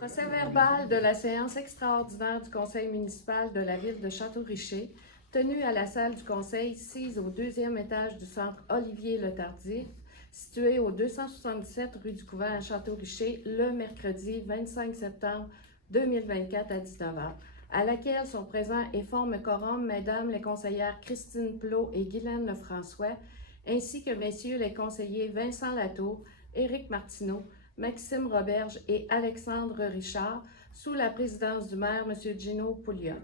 Procès-verbal de la séance extraordinaire du Conseil municipal de la ville de Château-Richer, tenue à la salle du Conseil, sise au deuxième étage du centre Olivier-Le-Tardif, situé au 277 rue du Couvent à Château-Richer, le mercredi 25 septembre 2024 à 19h, à laquelle sont présents et forment quorum Mesdames les conseillères Christine Plot et Guylaine Lefrançois, ainsi que Messieurs les conseillers Vincent Latour, Éric Martineau, Maxime Roberge et Alexandre Richard, sous la présidence du maire, M. Gino Pouliot.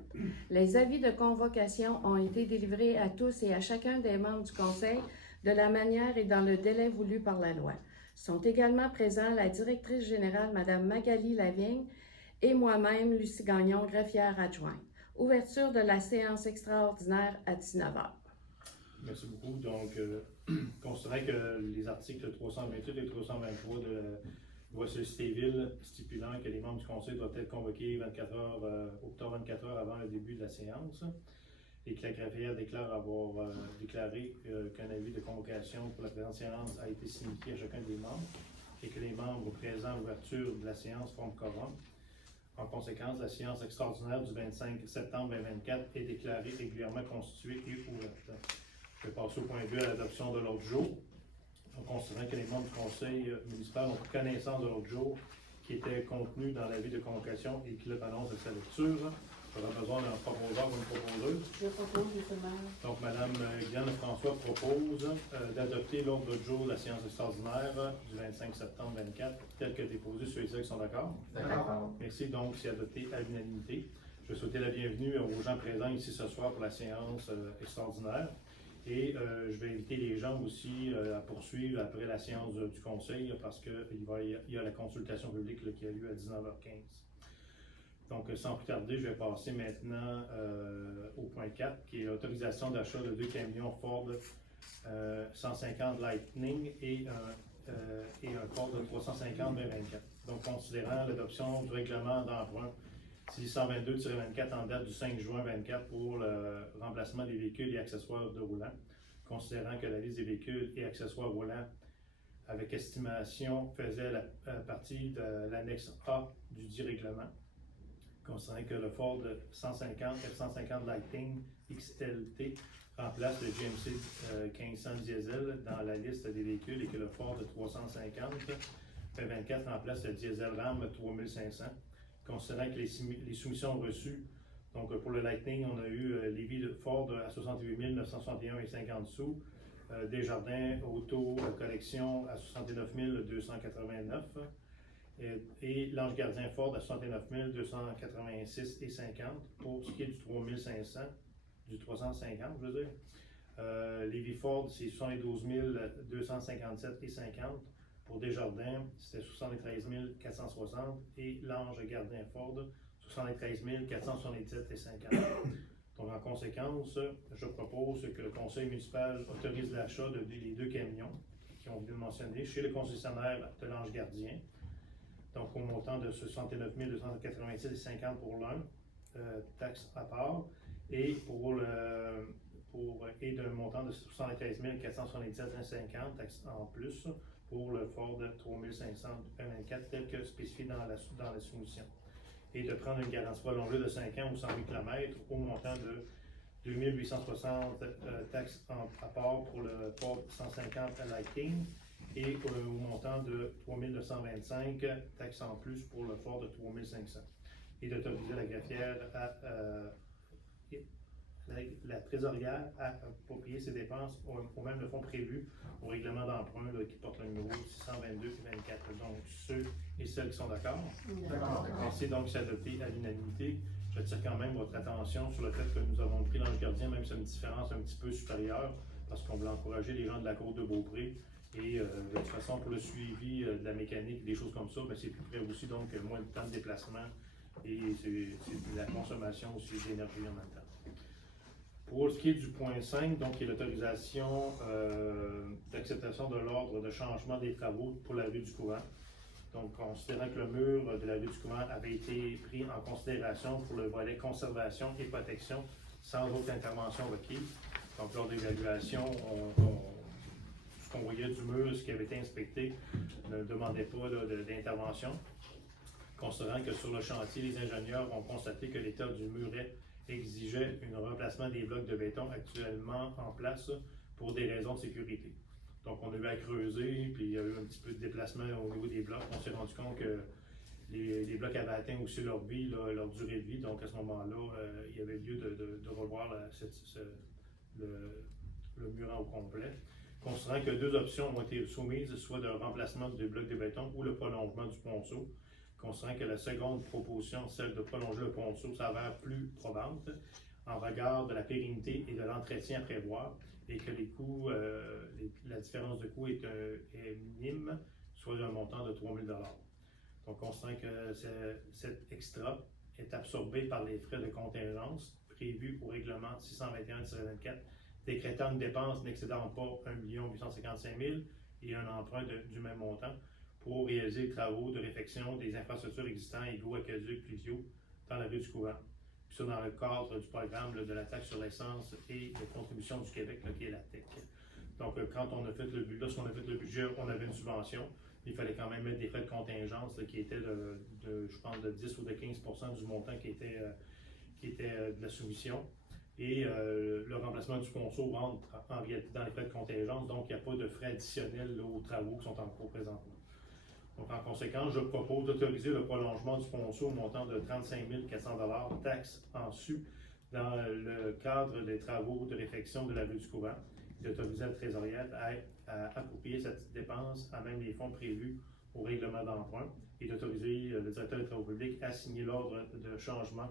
Les avis de convocation ont été délivrés à tous et à chacun des membres du Conseil de la manière et dans le délai voulu par la loi. Sont également présents la directrice générale, Mme Magali Lavigne, et moi-même, Lucie Gagnon, greffière adjointe. Ouverture de la séance extraordinaire à 19h. Merci beaucoup. Donc, considérant que les articles 328 et 323 de la loi sur Cité-Ville stipulant que les membres du conseil doivent être convoqués 24 heures, au plus tard 24 heures avant le début de la séance, et que la greffière déclare avoir déclaré qu'un avis de convocation pour la présente séance a été signifié à chacun des membres, et que les membres présents à l'ouverture de la séance forment quorum. En conséquence, la séance extraordinaire du 25 septembre 2024 est déclarée régulièrement constituée et ouverte. Je vais passer au point 2 à l'adoption de l'ordre du jour. En considérant que les membres du conseil municipal ont pris connaissance de l'ordre du jour qui était contenu dans l'avis de convocation et qui le annonce de sa lecture, j'aurai besoin d'un proposeur ou une proposeuse. Je propose, M. le maire. Donc, Mme Guylaine François propose d'adopter l'ordre du jour de la séance extraordinaire du 25 septembre 2024, tel que déposé sur les qui sont d'accord. D'accord. Merci. Donc, c'est adopté à l'unanimité. Je vais souhaiter la bienvenue aux gens présents ici ce soir pour la séance extraordinaire. Et je vais inviter les gens aussi à poursuivre après la séance du conseil parce qu'il y a la consultation publique là, qui a lieu à 19h15. Donc, sans plus tarder, je vais passer maintenant au point 4, qui est l'autorisation d'achat de 2 camions Ford 150 Lightning et un Ford 350-2024. Donc, considérant l'adoption du règlement d'emprunt 622-24 en date du 5 juin 2024 pour le remplacement des véhicules et accessoires de roulant, considérant que la liste des véhicules et accessoires roulants avec estimation faisait partie de l'annexe A du dit règlement, considérant que le Ford 150 F-150 Lightning XLT remplace le GMC 1500 diesel dans la liste des véhicules et que le Ford 350 F-24 remplace le diesel Ram 3500. Considérant que les soumissions reçues, donc pour le Lightning, on a eu Lévis de Ford à 68 961,50 sous, Desjardins Auto Collection à 69 289 et l'Ange Gardien Ford à 69 286,50 pour ce qui est du 3500, du 350, je veux dire. Lévis Ford, c'est 72 257,50. Pour Desjardins, c'était 73 460 et l'Ange Gardien Ford, 73 477,50. Donc, en conséquence, je propose que le conseil municipal autorise l'achat des 2 camions qui ont été mentionnés chez le concessionnaire de l'Ange Gardien. Donc, au montant de 69 287,50 pour l'un, taxe à part, et d'un montant de 73 477,50, taxe en plus, pour le Ford 3500 24 tel que spécifié dans la soumission. Et de prendre une garantie prolongée de 5 ans ou 108 km au montant de 2860 taxes à part pour le Ford 150 Lightning et au montant de 3925 taxes en plus pour le Ford de 3500. Et d'autoriser la greffière la trésorière à approprier ses dépenses au même le fonds prévu au règlement d'emprunt qui porte le numéro 622-24. Donc, ceux et celles qui sont d'accord. D'accord. Merci. Donc, c'est adopté à l'unanimité. J'attire quand même votre attention sur le fait que nous avons pris l'Ange Gardien, même si c'est une différence un petit peu supérieure, parce qu'on voulait encourager les gens de la côte de Beaupré. Et de toute façon, pour le suivi de la mécanique, des choses comme ça, c'est plus près aussi, donc moins de temps de déplacement et c'est de la consommation aussi d'énergie en même temps. Pour ce qui est du point 5, donc qui est l'autorisation d'acceptation de l'ordre de changement des travaux pour la rue du Couvent. Donc, considérant que le mur de la rue du Couvent avait été pris en considération pour le volet conservation et protection sans autre intervention requise. Donc, lors de l'évaluation, ce qu'on voyait du mur, ce qui avait été inspecté, ne demandait pas d'intervention. considérant que sur le chantier, les ingénieurs ont constaté que l'état du muret exigeait un remplacement des blocs de béton actuellement en place pour des raisons de sécurité. Donc, on a eu à creuser, puis il y a eu un petit peu de déplacement au niveau des blocs. On s'est rendu compte que les blocs avaient atteint aussi leur vie, leur durée de vie. Donc, à ce moment-là, il y avait lieu de revoir le muret au complet. Considérant que deux options ont été soumises, soit le remplacement des blocs de béton ou le prolongement du ponceau. Considérant que la seconde proposition, celle de prolonger le ponceau, s'avère plus probante en regard de la pérennité et de l'entretien à prévoir, et que les coûts, la différence de coût est minime, soit d'un montant de 3 000 $. Donc, considérant que cet extra est absorbé par les frais de contingence prévus au règlement 621-24, décrétant une dépense n'excédant pas 1 855 000 et un emprunt du même montant pour réaliser les travaux de réfection des infrastructures existantes, égouts, aqueducs, pluviaux dans la rue du Couvent. Puis ça, dans le cadre du programme de la taxe sur l'essence et de contribution du Québec, qui est la TEC. Donc, quand on a fait lorsqu'on a fait le budget, on avait une subvention. Il fallait quand même mettre des frais de contingence qui étaient je pense, de 10 ou de 15% du montant qui était de la soumission. Et le remplacement du ponceau rentre en réalité dans les frais de contingence, donc il n'y a pas de frais additionnels aux travaux qui sont en cours présentement. Donc, en conséquence, je propose d'autoriser le prolongement du ponceau au montant de 35 400 $ taxes en su dans le cadre des travaux de réfection de la rue du Couvent, d'autoriser la trésorière à approprier cette dépense à même les fonds prévus au règlement d'emprunt et d'autoriser le directeur des travaux publics à signer l'ordre de changement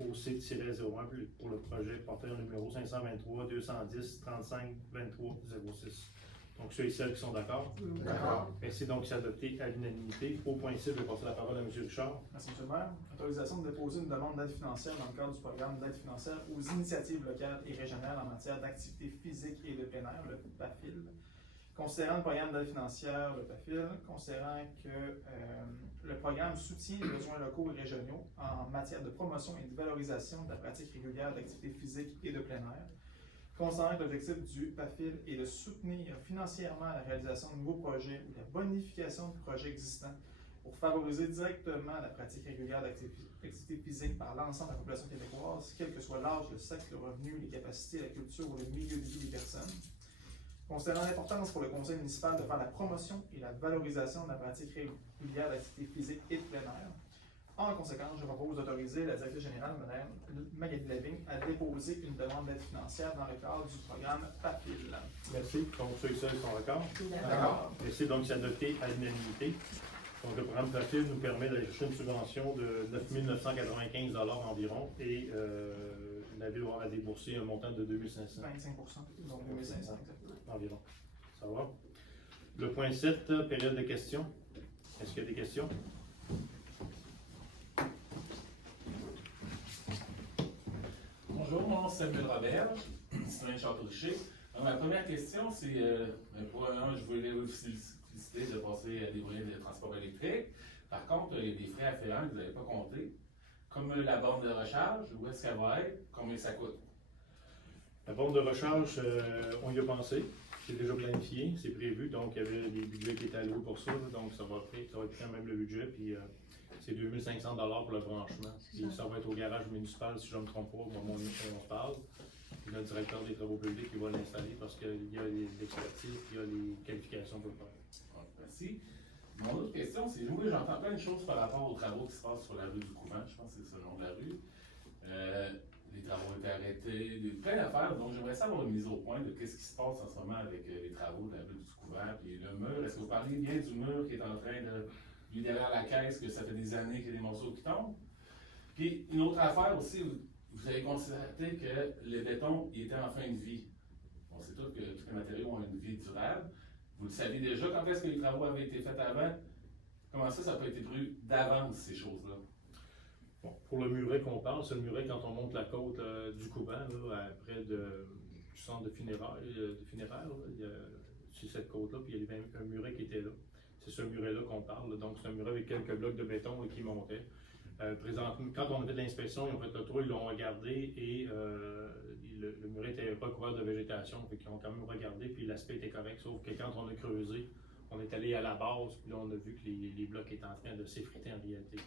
au C-01 pour le projet porteur numéro 523 210 35 23 06. Donc, ceux et celles qui sont d'accord. D'accord. Merci, donc c'est adopté à l'unanimité. Au point 6, je vais passer la parole à M. Richard. Merci, M. le maire. Autorisation de déposer une demande d'aide financière dans le cadre du programme d'aide financière aux initiatives locales et régionales en matière d'activités physiques et de plein air, le PAFIL. Considérant le programme d'aide financière, le PAFIL, considérant que le programme soutient les besoins locaux et régionaux en matière de promotion et de valorisation de la pratique régulière d'activités physiques et de plein air, considérant que l'objectif du PAFIL est de soutenir financièrement la réalisation de nouveaux projets ou la bonification de projets existants pour favoriser directement la pratique régulière d'activités physiques par l'ensemble de la population québécoise, quel que soit l'âge, le sexe, le revenu, les capacités, la culture ou le milieu de vie des personnes. Considérant l'importance pour le conseil municipal de faire la promotion et la valorisation de la pratique régulière d'activités physiques et de plein air, en conséquence, je propose d'autoriser la directrice générale, Mme Magali Lavigne, à déposer une demande d'aide financière dans le cadre du programme PAFIL. Merci. Donc, ceux et celles sont d'accord. D'accord. Merci. Donc, c'est adopté à l'unanimité. Donc, le programme PAFIL nous permet d'aller chercher une subvention de 9 995 $ environ et la Ville aura déboursé un montant de 2 500 25%, donc 2500 exactement. environ. Ça va? Le point 7, période de questions. Est-ce qu'il y a des questions? Bonjour, mon nom est Samuel Robert, citoyen de Château-Richer. Ma première question, c'est, je voulais vous féliciter de passer à des moyens de transport électrique. Par contre, il y a des frais afférents que vous n'avez pas comptés, comme la borne de recharge, où est-ce qu'elle va être, combien ça coûte? La borne de recharge, on y a pensé. C'est déjà planifié, c'est prévu. Donc, il y avait des budgets qui étaient alloués pour ça. Donc, ça va être quand même le budget. Puis, c'est 2 500 $ pour le branchement. Puis, ça va être au garage municipal, si je ne me trompe pas, au moment où on se parle. Puis, le directeur des travaux publics qui va l'installer parce qu'il y a l'expertise, il y a les qualifications pour le faire. Merci. Mon autre question, c'est, moi, j'entends plein de choses par rapport aux travaux qui se passent sur la rue du Couvent. Je pense que c'est le nom de la rue. Les travaux ont été arrêtés, plein d'affaires. Donc, j'aimerais savoir une mise au point de ce qui se passe en ce moment avec les travaux de la rue du Couvent. Puis le mur, est-ce que vous parlez bien du mur qui est en train de, lui derrière la caisse, que ça fait des années qu'il y a des morceaux qui tombent? Puis une autre affaire aussi, vous avez constaté que le béton il était en fin de vie. On sait tous que tous les matériaux ont une vie durable. Vous le saviez déjà, quand est-ce que les travaux avaient été faits avant? Comment ça n'a pas été prévu d'avance, ces choses-là? Bon, pour le muret qu'on parle, c'est le muret quand on monte la côte du Couvent, là, près du centre de funéraires. C'est cette côte-là, puis il y avait un muret qui était là. C'est ce muret-là qu'on parle. Donc, c'est un muret avec quelques blocs de béton qui montaient. Présentement, quand on a fait l'inspection, ils ont fait le tour, ils l'ont regardé et le muret était pas couvert de végétation. Fait qu'ils ont quand même regardé, puis l'aspect était correct. Sauf que quand on a creusé, on est allé à la base, puis là, on a vu que les blocs étaient en train de s'effriter en réalité.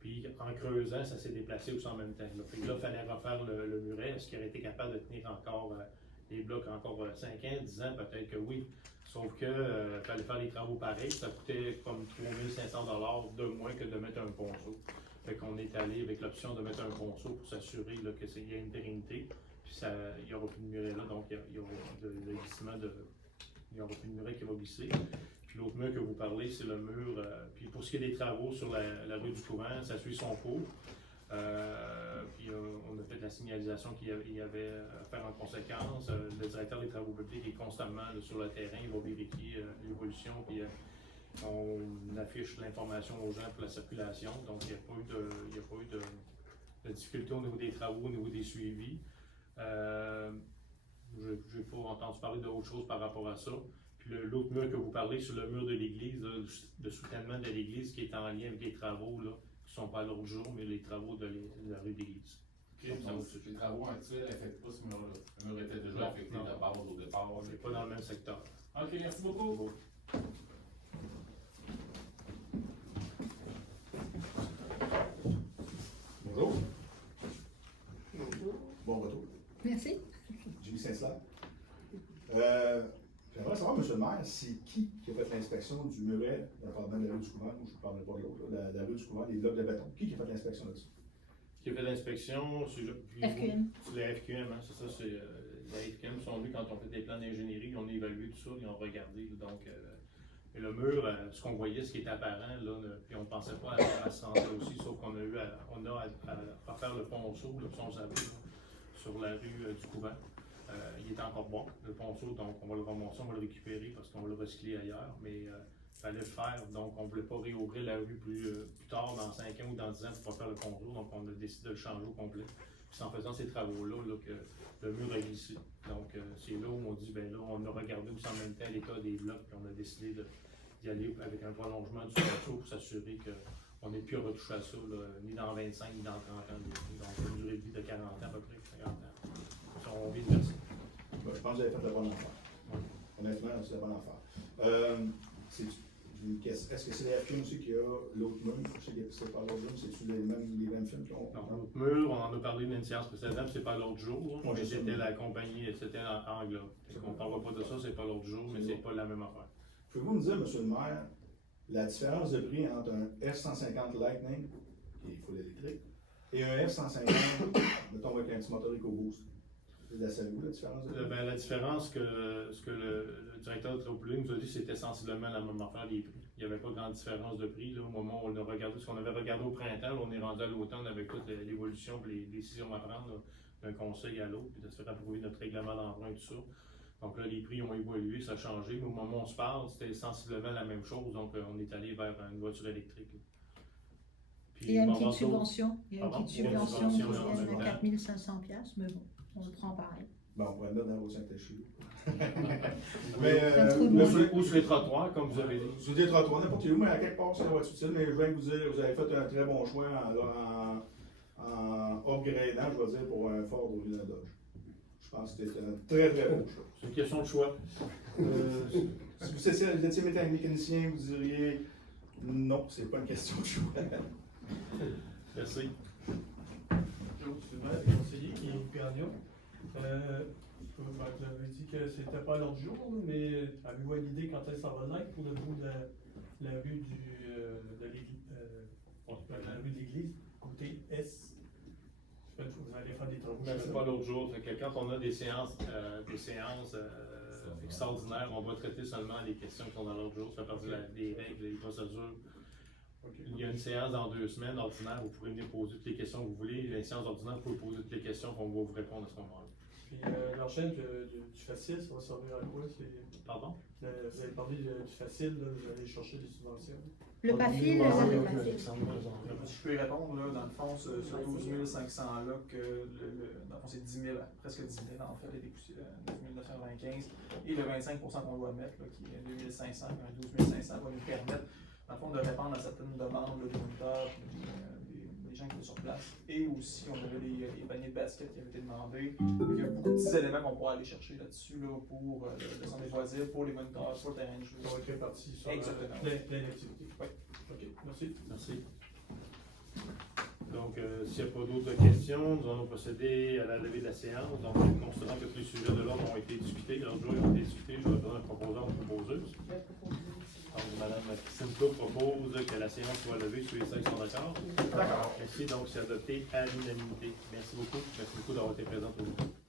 Puis en creusant, ça s'est déplacé aussi en même temps. Là, puis là, il fallait refaire le muret. Est-ce qu'il aurait été capable de tenir encore les blocs encore 5 ans, 10 ans? Peut-être que oui. Sauf que fallait faire les travaux pareils. Ça coûtait comme 3500 $ de moins que de mettre un ponceau. Fait qu'on est allé avec l'option de mettre un ponceau pour s'assurer qu'il y a une pérennité. Puis il n'y aura plus de muret là, donc il y aura de glissement il n'y aura plus de muret qui va glisser. Puis l'autre mur que vous parlez, c'est le mur. Puis pour ce qui est des travaux sur la rue du Couvent, ça suit son cours. Puis on a fait la signalisation qu'il y avait à faire en conséquence. Le directeur des travaux publics est constamment là, sur le terrain, il va vérifier l'évolution. Puis on affiche l'information aux gens pour la circulation. Donc il n'y a pas eu de difficulté au niveau des travaux, au niveau des suivis. Je n'ai pas entendu parler d'autre chose par rapport à ça. Puis l'autre mur que vous parlez, sur le mur de l'église, le soutènement de l'église qui est en lien avec les travaux là, qui ne sont pas à l'ordre du jour, mais les travaux de la rue d'église. Okay, donc, les travaux actuels n'affectent pas ce mur-là. Le mur était déjà affecté de base au départ. C'est pas dans le même secteur. OK, merci beaucoup. Bon. Bonjour. Bon retour. Merci. Jimmy Saint-Hilaire. J'aimerais savoir, M. le maire, c'est qui a fait l'inspection du muret, pardon, de la rue du Couvent, ou je ne parlerai pas de l'autre, la rue du Couvent, les blocs de béton. Qui a fait l'inspection là-dessus? Qui a fait l'inspection? FQM. C'est la FQM, hein, c'est ça. C'est, la FQM sont venus quand on fait des plans d'ingénierie, ils ont évalué tout ça, ils ont regardé. Donc, et le mur, ce qu'on voyait, ce qui était apparent, là, puis on ne pensait pas à se rendre aussi, sauf qu'on a eu à refaire le ponceau, le son sablé, sur la rue du Couvent. Il était encore bon, le ponceau, donc on va le remonter, on va le récupérer parce qu'on va le recycler ailleurs, mais il fallait le faire, donc on ne voulait pas réouvrir la rue plus tard, dans 5 ans ou dans 10 ans, pour pas faire le ponceau, donc on a décidé de le changer au complet. Puis en faisant ces travaux-là, que le mur a glissé. Donc c'est là où on dit, ben là, on a regardé aussi en même temps l'état des blocs, puis on a décidé d'y aller avec un prolongement du ponceau pour s'assurer qu'on n'ait plus à retoucher à ça, là, ni dans 25, ni dans 30 ans. Donc une durée de vie de 40 ans à peu près, 50 ans. On vit de merci. Ben, je pense que vous avez fait la bonne affaire. Oui. Honnêtement, c'est la bonne affaire. Est-ce que c'est la FQM aussi qui a l'autre mur? Je sais que c'est pas l'autre mur, c'est-tu les mêmes films qui ont. Non, l'autre mur, on en a parlé d'une séance précédente, c'est pas l'autre jour, Ouais, mais c'est c'était ça. la compagnie, c'était en Anglo. On ne parlera pas de ça, c'est pas l'autre jour, mais c'est pas la même affaire. Pouvez-vous me dire, M. le maire, la différence de prix entre un F-150 Lightning, qui est full électrique, et un F-150, mettons avec un petit moteur EcoBoost? Vous savez-vous la différence de prix? La différence, ce que le directeur de travaux publics nous a dit, c'était sensiblement la même affaire des prix. Il n'y avait pas grande différence de prix. Là, au moment où on a regardé, ce qu'on avait regardé au printemps, là, on est rendu à l'automne avec toute l'évolution et les décisions à prendre d'un conseil à l'autre, puis de se faire approuver notre règlement d'emprunt et tout ça. Donc là, les prix ont évolué, ça a changé, mais au moment où on se parle, c'était sensiblement la même chose, donc on est allé vers une voiture électrique. Puis, Il y a une on va petite voir subvention. Il y a une Pardon? petite Il y a une subvention qui subvention en vient même de temps. 4 500 $, mais bon, on le prend pareil. Bon, on pourrait le mettre dans votre Saint-Échille. Ça se trouve ou sur les trottoirs, comme vous avez dit. Je vous dis trottoir, n'importe où, mais à quelque part, ça va être utile. Mais je viens de vous dire, vous avez fait un très bon choix en upgradant, je vais dire, pour un Ford au lieu d'un Dodge. Je pense que c'était un très très bon choix. C'est une question de choix. Si vous étiez mécanicien, vous diriez non, c'est pas une question de choix. Merci. Claude Sylvain, conseiller qui est Gagnon. Vous avez dit que c'était pas à l'ordre du jour, mais avez-vous une idée quand est-ce que ça va l'être pour le bout de la rue de l'église, côté S? Vous allez faire des travaux. Mais c'est pas l'autre jour. Fait que quand on a des séances extraordinaires, on va traiter seulement les questions qui sont dans l'autre jour. Ça fait partie des règles, des procédures. Okay. Il y a une séance dans 2 semaines ordinaire, vous pourrez venir poser toutes les questions que vous voulez. Les séances ordinaires, vous pouvez poser toutes les questions, on va vous répondre à ce moment-là. Puis l'enchaîne du facile, ça va servir à quoi? Pardon? Vous avez parlé du facile, là, vous allez chercher des subventions. Le PAFIL, Ouais, le ouais, PAFIL. Alexandre. Si je peux y répondre, là, dans le fond, ce 12 500 là, dans le fond, c'est 10 000, presque 10 000 en fait, les dépoussiers, 9 995. Et le 25% qu'on doit mettre, là, qui est 2 500, un 12 500, va nous permettre, dans le fond, de répondre à certaines demandes là, des moniteurs, des gens qui étaient sur place. Et aussi, on avait les paniers de basket qui avaient été demandés. Il y a beaucoup de petits éléments qu'on pourra aller chercher là-dessus là, pour le centre des loisirs, pour les moniteurs, pour le terrain de jeu. Ça va être réparti sur Exactement. plein d'activités. Oui. OK, merci. Merci. Donc, s'il n'y a pas d'autres questions, nous allons procéder à la levée de la séance. Donc, considérant que tous les sujets de l'ordre ont été discutés, l'autre jour ils ont été discutés, je vais donner un proposeur ou une proposeuse. Donc, Mme Christine Cloux propose que la séance soit levée, tous les 5 sont d'accord. D'accord. Merci, donc c'est adopté à l'unanimité. Merci beaucoup d'avoir été présent pour nous.